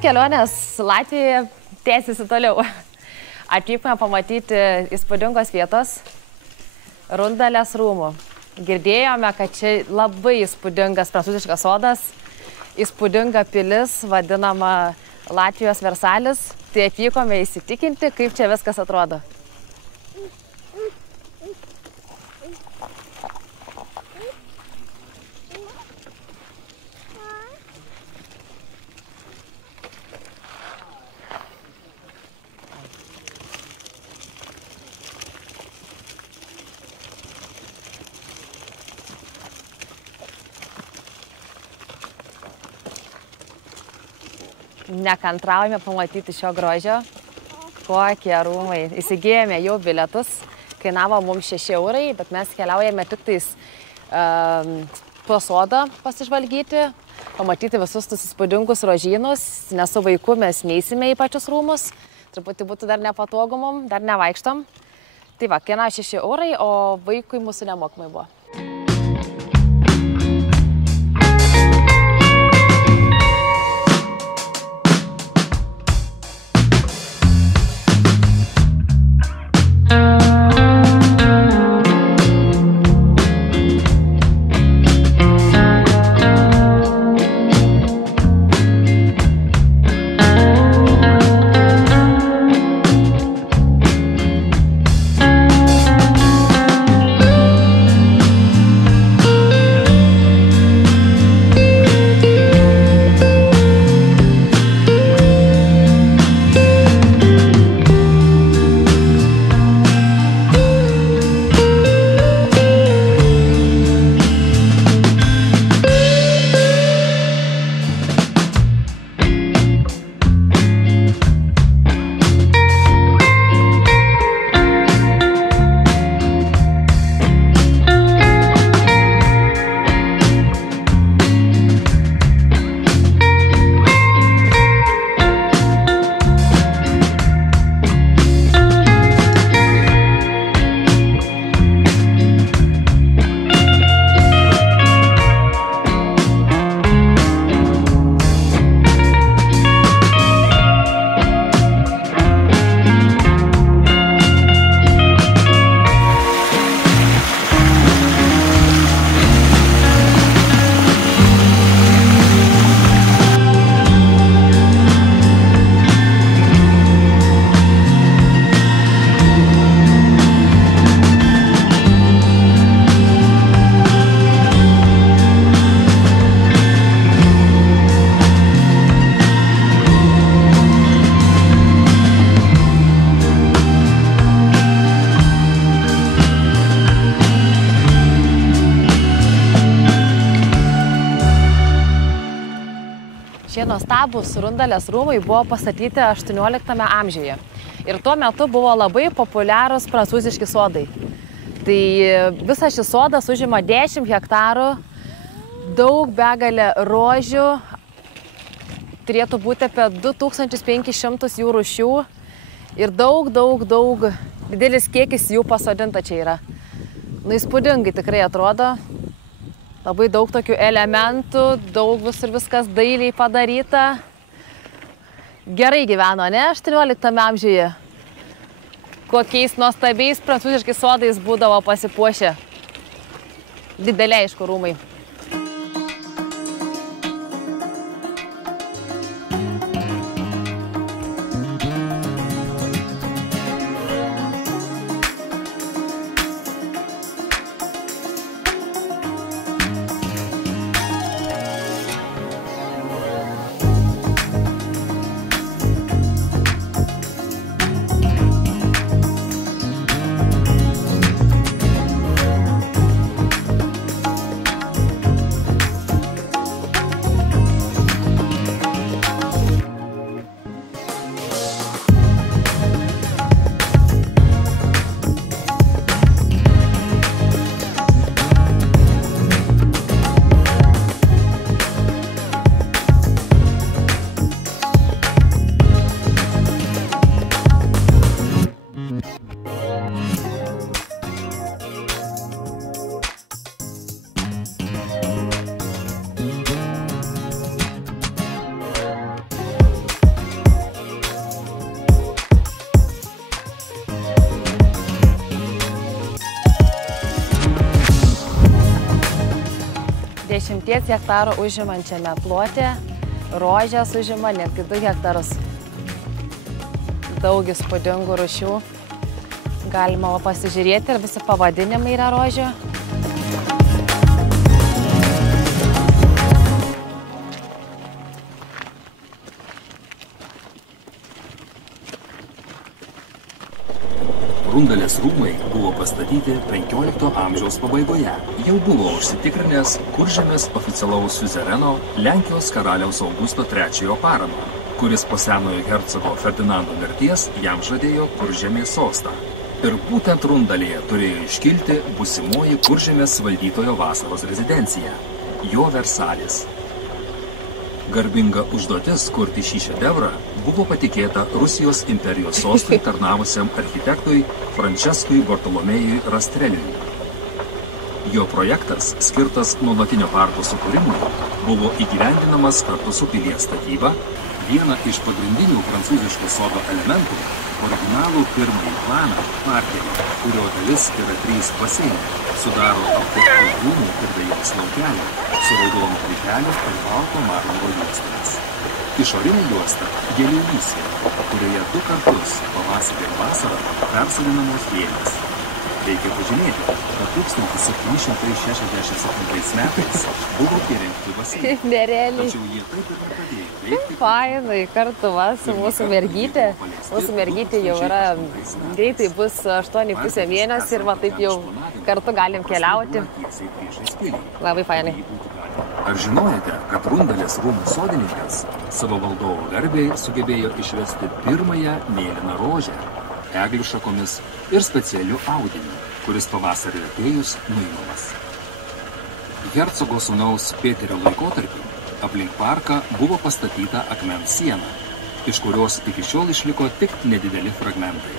Mūsų kelionės Latvijoje tęsiasi toliau. Atvykome pamatyti įspūdingos vietos Rundalės rūmų. Girdėjome, kad čia labai įspūdingas prancūziškas sodas, įspūdinga pilis, vadinama Latvijos Versalis. Tai atvykome įsitikinti, kaip čia viskas atrodo. Nekantraujame pamatyti šio grožio. Kokie rūmai. Įsigijome jau bilietus. Kainavo mums 6 eurai, bet mes keliaujame tik tais po sodą pasižvalgyti, pamatyti visus tus įspūdingus rožynus, nes su vaiku mes neįsime į pačius rūmus. Truputį būtų dar nepatogu mum, dar nevaikštom. Tai va, kainavo 6 eurai, o vaikui mūsų nemokamai buvo. Šie nuostabūs Rundalės rūmai buvo pastatyti 18 amžiuje. Ir tuo metu buvo labai populiarūs prancūziški sodai. Tai visas šis sodas užima 10 hektarų, daug begalė rožių, turėtų būti apie 2500 jų rūšių ir daug didelis kiekis jų pasodinta čia yra. Nu, įspūdingai tikrai atrodo. Labai daug tokių elementų, daug viskas dailiai padaryta. Gerai gyveno, ne, 18 amžiuje. Kokiais nuostabiais prancūziškais sodais būdavo pasipuošę. Dideliai, aišku, rūmai. 10 hektarų užimančiame plote rožės užima netgi 2 hektarus. Daug įspūdingų rūšių. Galima pasižiūrėti ir visi pavadinimai yra rožių. Rundalės rūmai buvo pastatyti 15 amžiaus pabaigoje. Jau buvo užsitikrinęs Kuržemės oficialaus siuzereno Lenkijos karaliaus Augusto III paramą, kuris po senojo hercogo Ferdinando mirties jam žadėjo Kuržemės sostą. Ir būtent Rundalėje turėjo iškilti būsimoji Kuržemės valdytojo vasaros rezidencija – jo Versalis. Garbinga užduotis kurti šį šedevrą buvo patikėta Rusijos imperijos sostui tarnavusiam architektui Franceskui Bartolomėjui Rastreliui. Jo projektas, skirtas nuolatinio parko sukūrimui, buvo įgyvendinamas kartu su pilies statyba. Vieną iš pagrindinių prancūziškų sodo elementų – originalų pirmąjį planą parkelį, kurio dalis yra 3 baseinai, sudaro aptiktų rūmų ir vejos laukelį su raudonu kryželiu ir balto marmuro juostomis. Išorinė juosta – gėlių lysvė, kurioje 2 kartus pavasarį ir vasarą persodinamos gėlės. Reikia pažymėti, kad 1767 metais buvo įrengti baseinai. Nerealiai. Tačiau jie taip ir nepradėjo veikti. Fainai, kartu su mūsų mergytė. Mūsų mergytė jau yra, greitai bus 8,5 mėnesį ir va taip jau kartu galim keliauti. Labai fainai. Ar žinojate, kad Rundalės rūmų sodininkas savo valdovo garbei sugebėjo išvesti pirmąją mėlyną rožę, eglių šakomis ir specialiu audiniu, kuris pavasarį atėjus nuimamas. Hercogo sūnaus Pėterio laikotarpiu aplink parką buvo pastatyta akmens siena, iš kurios iki šiol išliko tik nedideli fragmentai.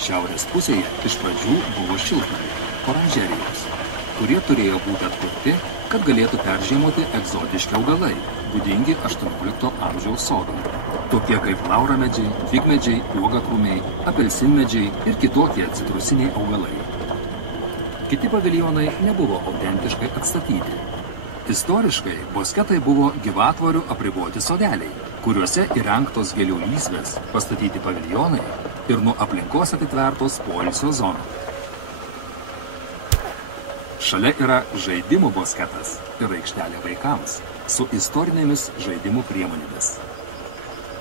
Šiaurės pusėje iš pradžių buvo šiltnamiai, oranžerijos, kurie turėjo būti atkurti, kad galėtų peržiemoti egzotiški augalai, būdingi 18 amžiaus sodui. Tokie kaip lauramedžiai, figmedžiai, uogakrūmiai, apelsinmedžiai ir kitokie citrusiniai augalai. Kiti paviljonai nebuvo autentiškai atstatyti. Istoriškai bosketai buvo gyvatvorių apriboti sodeliai, kuriuose įrengtos gėlių lysvės, pastatyti paviljonai ir nuo aplinkos atitvertos poilsio zonos. Šalia yra žaidimų bosketas ir aikštelė vaikams su istorinėmis žaidimų priemonėmis.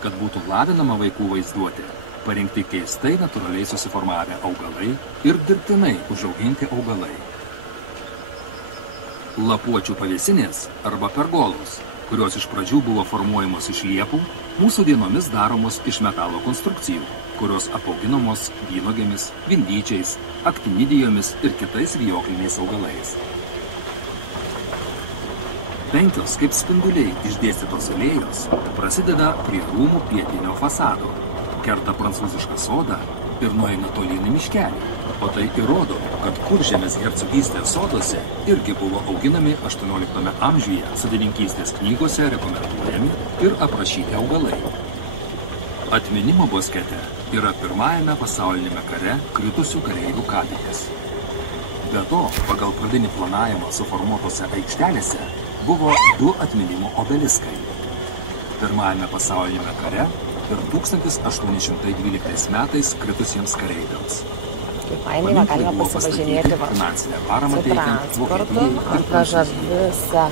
Kad būtų lavinama vaikų vaizduotė, parinkti keistai natūraliai susiformavę augalai ir dirbtinai užauginti augalai. Lapuočių pavėsinės arba pergolos, kurios iš pradžių buvo formuojamos iš liepų, mūsų dienomis daromos iš metalo konstrukcijų, kurios apauginamos vynuogėmis, vindyčiais, aktinidijomis ir kitais vijokliniais augalais. 5 kaip spinduliai išdėstytos alėjos prasideda prie rūmų pietinio fasado, kerta prancūzišką sodą ir nueina tolyn į miškelį, o tai įrodo, kad Kuržemės hercogystės soduose irgi buvo auginami 18 amžiuje sodininkystės knygose rekomenduojami ir aprašyti augalai. Atminimo boskete yra pirmajame pasaulinėme kare kritusių kareivių kapinės. Be to, pagal pradinį planavimą suformuotose aikštelėse buvo 2 atminimo obeliskai. Pirmajame pasaulinėme kare ir 1812 metais kritusiems kareiviams. Fainai, galima pasivažinėti su transportu, atveža visą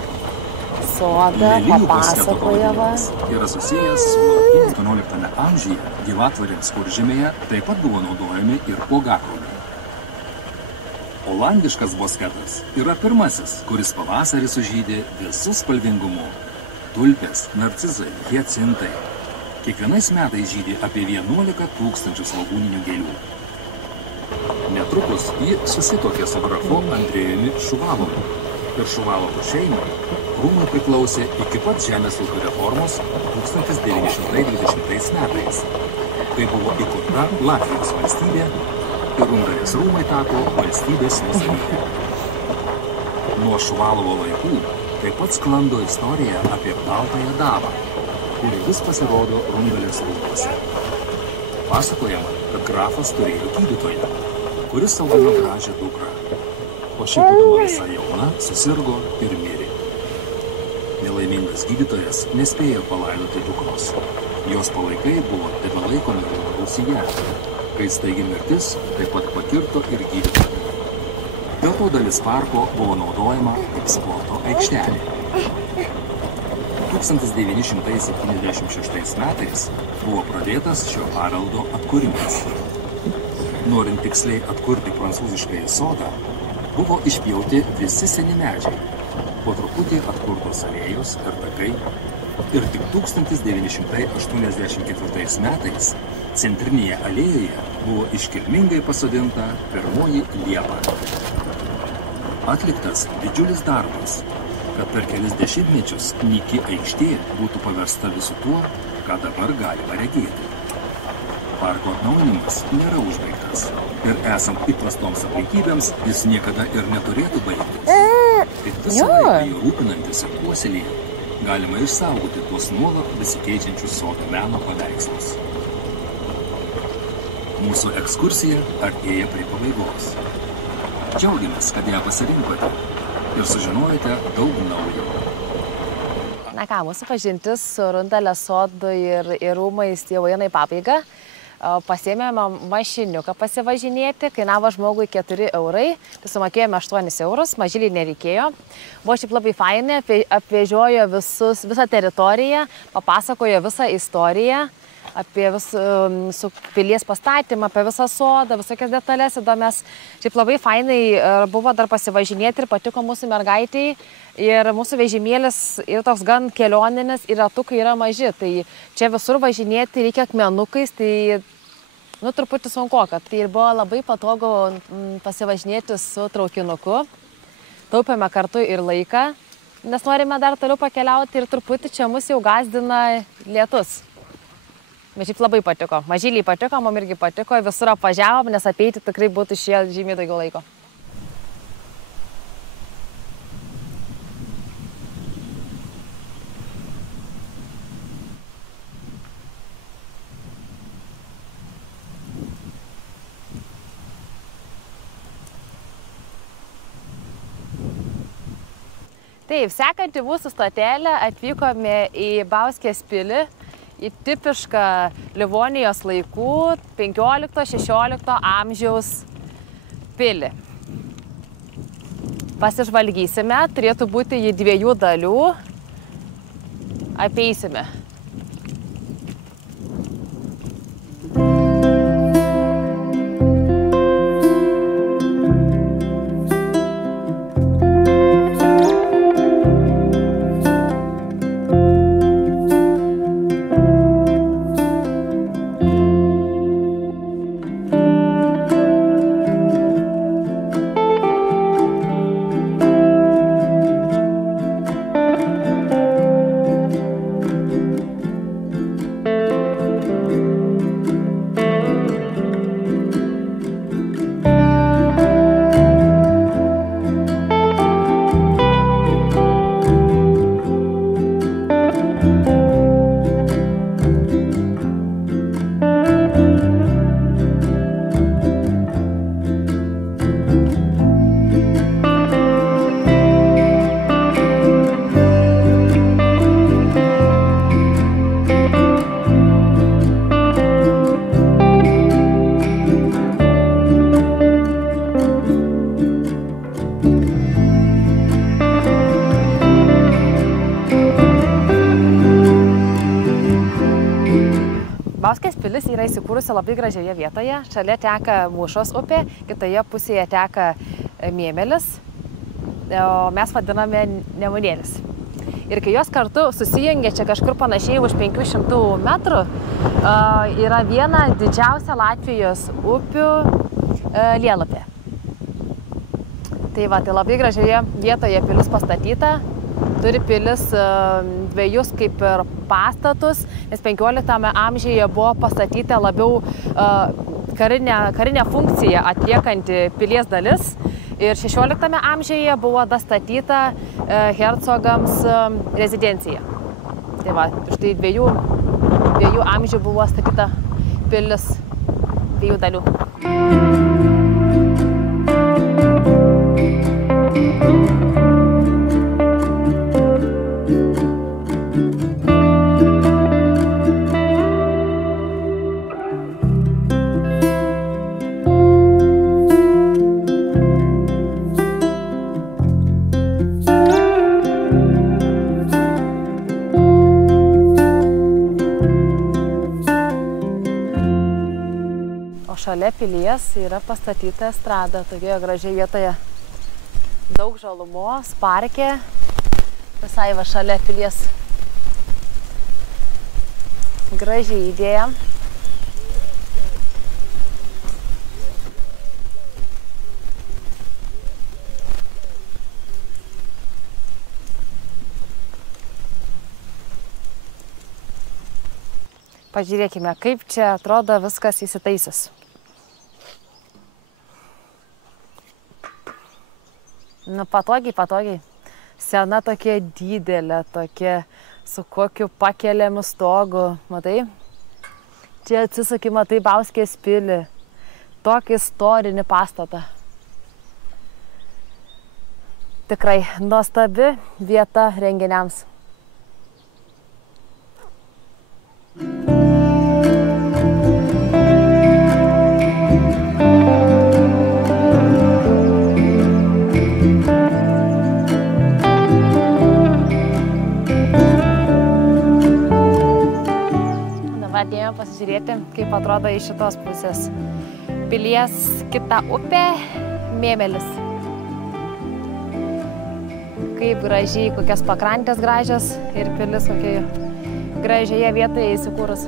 sodą, papasakoja va. Yra susijęs su laukiniu 18 amžiuje gyvatvoriams Kuržemėje taip pat buvo naudojami ir uogakrūmiai. Olandiškas bosketas yra pirmasis, kuris pavasarį sužydė visų spalvingumu. Tulpės, narcizai, hiacintai. Kiekvienais metais žydi apie 11 000 svogūninių gėlių. Netrukus ji susituokė su grafu Andrėjumi Šuvalovu ir Šuvalovų šeimai rūmai priklausė iki pat žemės ūkio reformos 1920 metais, kai buvo įkurta Latvijos valstybė ir Rundalės rūmai tapo valstybės nuosavybė. Nuo Šuvalovo laikų taip pat sklando istorija apie baltąją damą, kuri vis pasirodo Rundalės rūmuose. Pasakojama, kad grafas turėjo gydytoją, kuris augino gražią dukrą, o ši būdama visai jauna susirgo ir mirė. Nelaimingas gydytojas nespėjo palaidoti dukros. Jos palaikai buvo tebelaikomi rūsyje, kai staigi mirtis taip pat pakirto ir gydytoją. Dėl to dalis parko buvo naudojama kaip sporto aikštelė. 1976 metais buvo pradėtas šio paveldo atkūrimas. Norint tiksliai atkurti prancūziškąjį sodą, buvo išpjauti visi seni medžiai, po truputį atkurtos alėjos ir takai, ir tik 1984 metais centrinėje alėjoje buvo iškilmingai pasodinta pirmoji liepa. Atliktas didžiulis darbas, kad per kelis dešimtmečius nyki aikštė būtų paversta visu tuo, ką dabar galima regėti. Parko atnaujinimas nėra užbaigtas ir esant įprastoms aplinkybėms jis niekada ir neturėtų baigtis. Kaip visą laiką jį rūpinantis ir puoselėjant, galima išsaugoti tuos nuolat besikeičiančius sodo meno paveikslus. Mūsų ekskursija artėja prie pabaigos. Džiaugiamės, kad ją pasirinkote ir sužinojote daug naujo. Na ką, mūsų pažintis su Rundalės sodu ir rūmais jau eina į pabaigą. Pasiėmėme mašiniuką pasivažinėti, kainavo žmogui 4 eurai, tai sumokėjome 8 eurus, mažyliai nereikėjo. Buvo šiaip labai fainai, apvežiojo visą teritoriją, papasakojo visą istoriją apie su pilies pastatymą, apie visą sodą, visokias detalės įdomias. Šiaip labai fainai buvo dar pasivažinėti ir patiko mūsų mergaitiai. Ir mūsų vežimėlis yra toks gan kelioninis ir ratukai yra maži. Tai čia visur važinėti reikia akmenukais, tai truputį sunkoka. Tai ir buvo labai patogu pasivažinėti su traukinuku. Taupėme kartu ir laiką, nes norime dar toliau pakeliauti ir truputį čia mus jau gazdina lietus. Bet šiaip labai patiko. Mažyliai patiko, mum irgi patiko, visur apvažiavom, nes apeiti tikrai būtų šie žymiai daugiau laiko. Taip, sekantį mūsų stotelę atvykome į Bauskės pilį, į tipišką Livonijos laikų 15-16 amžiaus pilį. Pasižvalgysime, turėtų būti į 2 dalių, apeisime. Bauskės pilis yra įsikūrusi labai gražioje vietoje. Šalia teka Mūšos upė, kitoje pusėje teka Mėmelis, o mes vadiname Nemunėlis. Ir kai jos kartu susijungia čia kažkur panašiai už 500 metrų, yra viena didžiausia Latvijos upių Lielupė. Tai va, tai labai gražioje vietoje pilis pastatyta. Turi pilis 2 kaip ir pastatus, nes 15 amžiuje buvo pastatyta labiau karinę funkciją atliekanti pilies dalis ir 16 amžiuje buvo dastatyta hercogams rezidencija. Tai va, štai 2 amžių buvo statyta pilis 2 dalių. šalia pilies yra pastatyta estrada, tokioje gražiai vietoje. Daug žalumos, parke, visai va šalia pilies. Gražiai idėja. Pažiūrėkime, kaip čia atrodo viskas įsitaisęs. Nu, patogiai. Sena tokia didelė, tokia su kokiu pakeliamu stogu. Matai? Čia atsisuki, matai Bauskės pilį. Tokį istorinį pastatą. Tikrai nuostabi vieta renginiams. Atėjome pasižiūrėti, kaip atrodo iš šitos pusės. Pilies kita upė, Mėmelis. Kaip gražiai, kokias pakrantės gražios ir pilis kokioje gražioje vietoje įsikūrus.